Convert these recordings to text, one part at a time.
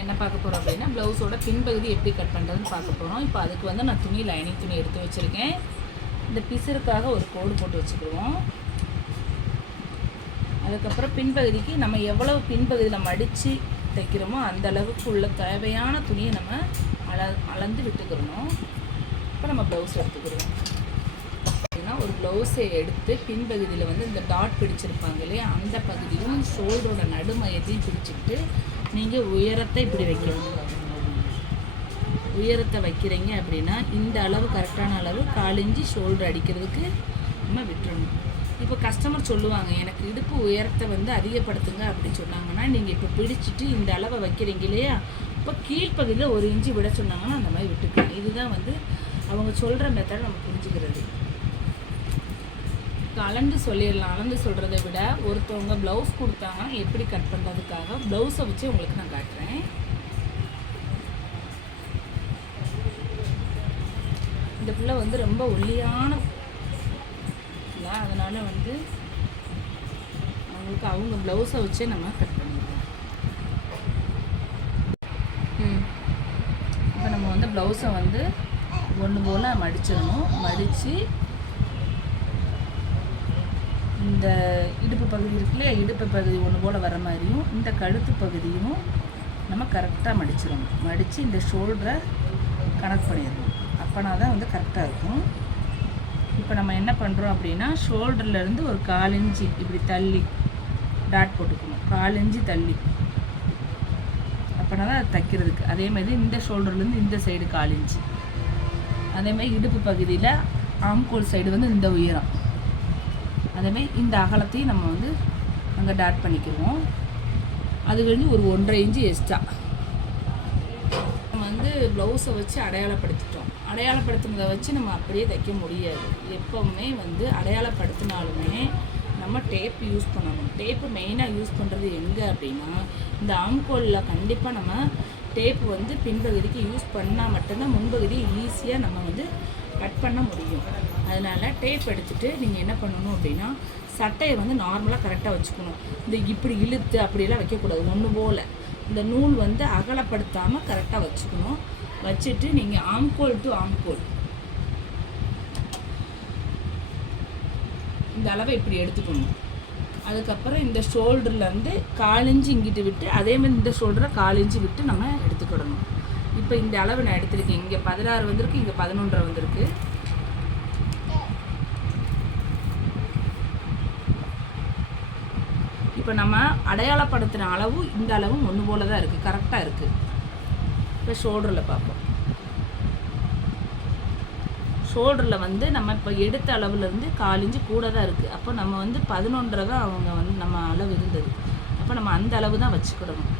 நம்ம என்ன பார்க்க போகிறோம் அப்படின்னா ப்ளவுஸோட பின்பகுதி எப்படி கட் பண்ணுறதுன்னு பார்க்க போகிறோம். இப்போ அதுக்கு வந்து நான் துணி லைனிங் துணி எடுத்து வச்சுருக்கேன். இந்த பிசுறுக்காக ஒரு கோடு போட்டு வச்சுக்கிடுவோம். அதுக்கப்புறம் பின்பகுதிக்கு நம்ம எவ்வளவு பின்பகுதியில் மடித்து தைக்கிறோமோ அந்த அளவுக்கு உள்ள தேவையான துணியை நம்ம அளந்து விட்டுக்கிறணும். இப்போ நம்ம ப்ளவுஸ் எடுத்துக்கிடுவோம். அப்படின்னா ஒரு ப்ளவுஸை எடுத்து பின்பகுதியில் வந்து இந்த டாட் பிடிச்சிருப்பாங்க இல்லையா, அந்த பகுதியும் ஷோல்டரோட நடுமையத்தையும் பிடிச்சிக்கிட்டு நீங்கள் உயரத்தை இப்படி வைக்கணும். உயரத்தை வைக்கிறீங்க அப்படின்னா இந்த அளவு கரெக்டான அளவு 1/4 இன்ச்சு ஷோல்டர் அடிக்கிறதுக்கு நம்ம விட்டுறணும். இப்போ கஸ்டமர் சொல்லுவாங்க, எனக்கு இடுப்பு உயரத்தை வந்து அதிகப்படுத்துங்க அப்படின்னு சொன்னாங்கன்னா, நீங்கள் இப்போ பிடிச்சிட்டு இந்த அளவை வைக்கிறீங்க இல்லையா, இப்போ கீழ்ப்பகுதியில் 1 இன்ச்சு விட சொன்னாங்கன்னா அந்த மாதிரி விட்டுக்கலாம். இதுதான் வந்து அவங்க சொல்கிற மெத்தட் நம்ம புரிஞ்சுக்கிறது. அளந்து சொல்லிடலாம். அளந்து சொல்கிறத விட ஒருத்தவங்க ப்ளவுஸ் கொடுத்தாங்கன்னா எப்படி கட் பண்ணுறதுக்காக ப்ளவுஸை வச்சு உங்களுக்கு நான் காட்டுறேன். இந்த பிள்ளை வந்து ரொம்ப ஒல்லியான இல்லை, அதனால் வந்து அவங்களுக்கு அவங்க ப்ளவுஸை வச்சே நம்ம கட் பண்ணிடுவோம். இப்போ நம்ம வந்து ப்ளவுஸை வந்து ஒன்று போல் மடிச்சிடணும். மடித்து இந்த இடுப்பு பகுதி இருக்குல்ல, இடுப்பு பகுதி ஒன்று போல் வர மாதிரியும் இந்த கழுத்து பகுதியும் நம்ம கரெக்டாக மடிச்சிடணும். மடித்து இந்த ஷோல்டரை கனெக்ட் பண்ணிடணும். அப்போனா தான் வந்து கரெக்டாக இருக்கும். இப்போ நம்ம என்ன பண்ணுறோம் அப்படின்னா, ஷோல்டர்லேருந்து ஒரு 1/4 இன்ச்சு இப்படி தள்ளி டாட் போட்டுக்கணும். 1/4 இன்ச்சு தள்ளி, அப்போனா தான் அது தைக்கிறதுக்கு. அதேமாதிரி இந்த ஷோல்டர்லேருந்து இந்த சைடு 1/4 இன்ச்சு. அதேமாதிரி இடுப்பு பகுதியில் ஆம்கோல் சைடு வந்து இந்த உயரம், அதேமாதிரி இந்த அகலத்தையும் நம்ம வந்து அங்கே டாட் பண்ணிக்குவோம். அது கழிஞ்சு ஒரு 1.5 இன்ச்சு எக்ஸ்ட்ரா நம்ம வந்து ப்ளவுஸை வச்சு அடையாளப்படுத்திட்டோம். அடையாளப்படுத்துனதை வச்சு நம்ம அப்படியே தைக்க முடியாது. எப்போவுமே வந்து அடையாளப்படுத்தினாலுமே நம்ம டேப் யூஸ் பண்ணணும். டேப்பு மெயினாக யூஸ் பண்ணுறது எங்கே அப்படின்னா, இந்த ஆம்கோலில் கண்டிப்பாக நம்ம டேப்பு வந்து பின்பகுதிக்கு யூஸ் பண்ணால் மட்டும்தான் முன்பகுதி ஈஸியாக நம்ம வந்து கட் பண்ண முடியும். அதனால் டேப் எடுத்துகிட்டு நீங்கள் என்ன பண்ணணும் அப்படின்னா, சட்டையை வந்து நார்மலாக கரெக்டாக வச்சுக்கணும். இந்த இப்படி இழுத்து அப்படியெல்லாம் வைக்கக்கூடாது. ஒன்று போல் இந்த நூல் வந்து அகலப்படுத்தாமல் கரெக்டாக வச்சுக்கணும். வச்சுட்டு நீங்கள் ஆம்கோல் டு ஆம்கோல் இந்த அளவை இப்படி எடுத்துக்கணும். அதுக்கப்புறம் இந்த ஷோல்டர்லேருந்து 1/4 இன்ச்சு இங்கிட்டு விட்டு, அதேமாதிரி இந்த ஷோல்டரை 1/4 இன்ச்சு விட்டு நம்ம எடுத்துக்கிடணும். இப்போ இந்த அளவு நான் எடுத்துருக்கேன். இங்கே 16 வந்திருக்கு, இங்கே 11 வந்திருக்கு. இப்போ நம்ம அடையாளப்படுத்தின அளவு இந்த அளவும் ஒன்று போல தான் இருக்குது, கரெக்டாக இருக்குது. இப்போ ஷோல்டரில் பார்ப்போம். ஷோல்டரில் வந்து நம்ம இப்போ எடுத்த அளவுலேருந்து 1/4 இன்ச்சு கூட தான் இருக்குது. அப்போ நம்ம வந்து 11 தான் அவங்க வந்து நம்ம அளவு இருந்தது. அப்போ நம்ம அந்த அளவு தான் வச்சுக்கிடணும்.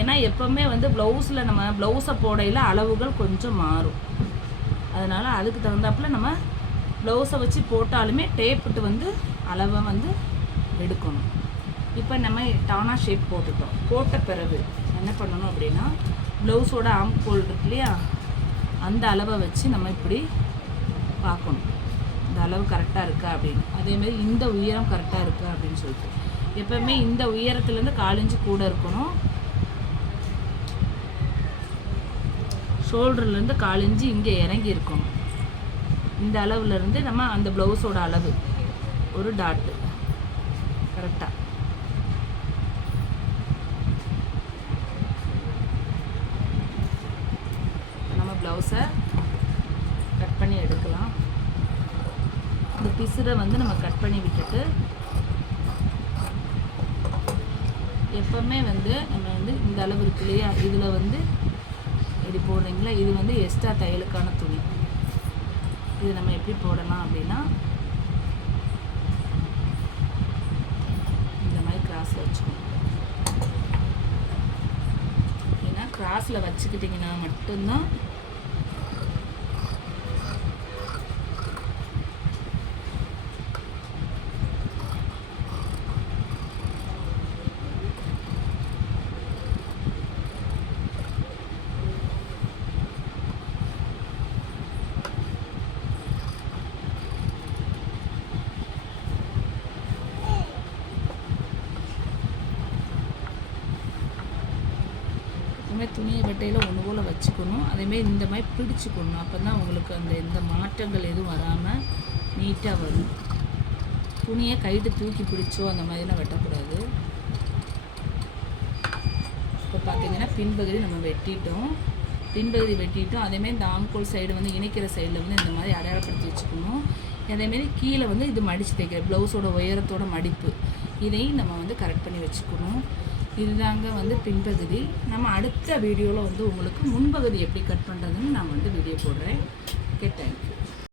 ஏன்னா எப்போவுமே வந்து ப்ளவுஸில் நம்ம ப்ளவுஸை போடையில் அளவுகள் கொஞ்சம் மாறும். அதனால் அதுக்கு தகுந்தாப்பில் நம்ம ப்ளவுஸை வச்சு போட்டாலுமே டேப்பிட்டு வந்து அளவை வந்து எடுக்கணும். இப்போ நம்ம டானா ஷேப் போட்டுட்டோம். போட்ட பிறகு என்ன பண்ணணும் அப்படின்னா, ப்ளவுஸோட ஆம்கோல் இருக்கு இல்லையா, அந்த அளவை வச்சு நம்ம இப்படி பார்க்கணும். இந்த அளவு கரெக்டாக இருக்கா அப்படின்னு. அதேமாதிரி இந்த உயரம் கரெக்டாக இருக்கா அப்படின்னு சொல்லிட்டு எப்போவுமே இந்த உயரத்துலேருந்து 1/4 இன்ச்சு கூட இருக்கணும். ஷோல்டர்லேருந்து 1/4 இன்ச்சு இங்கே இறங்கி இருக்கணும். இந்த அளவுலேருந்து நம்ம அந்த ப்ளவுஸோட அளவு ஒரு டாட்டு கரெக்டாக. நம்ம ப்ளவுஸை கட் பண்ணி எடுக்கலாம். இந்த பிசுரை வந்து நம்ம கட் பண்ணி விட்டுட்டு, எப்போவுமே வந்து நம்ம வந்து இந்த அளவு இருக்கு இல்லையா, இதில் வந்து இப்படி போடுறீங்களா, இது வந்து எக்ஸ்ட்ரா தையலுக்கான துணி. இது நம்ம எப்படி போடலாம் அப்படின்னா, இந்த மாதிரி கிராஸில் வச்சுக்கணும். ஏன்னா கிராஸில் வச்சுக்கிட்டிங்கன்னா மட்டும்தான் எப்பவுமே துணியை வெட்டையில் ஒன்று போல் வச்சுக்கணும். அதேமாரி இந்த மாதிரி பிடிச்சிக்கணும். அப்போ தான் உங்களுக்கு அந்த எந்த மாற்றங்கள் எதுவும் வராமல் நீட்டாக வரும். துணியை கைட்டு தூக்கி பிடிச்சோ அந்த மாதிரிலாம் வெட்டக்கூடாது. இப்போ பார்த்தீங்கன்னா பின்பகுதி நம்ம வெட்டிட்டோம். அதேமாரி இந்த ஆம்கோல் சைடு வந்து இணைக்கிற சைடில் வந்து இந்த மாதிரி அடையாளப்படுத்தி வச்சுக்கணும். அதேமாரி கீழே வந்து இது மடித்து தைக்கிற ப்ளவுஸோட உயரத்தோட மடிப்பு இதையும் நம்ம வந்து கரெக்ட் பண்ணி வச்சுக்கணும். இதுதாங்க வந்து பின்பகுதி. நம்ம அடுத்த வீடியோவில் வந்து உங்களுக்கு முன்பகுதி எப்படி கட் பண்ணுறதுன்னு நான் வந்து வீடியோ போடுறேன். Okay, thank you.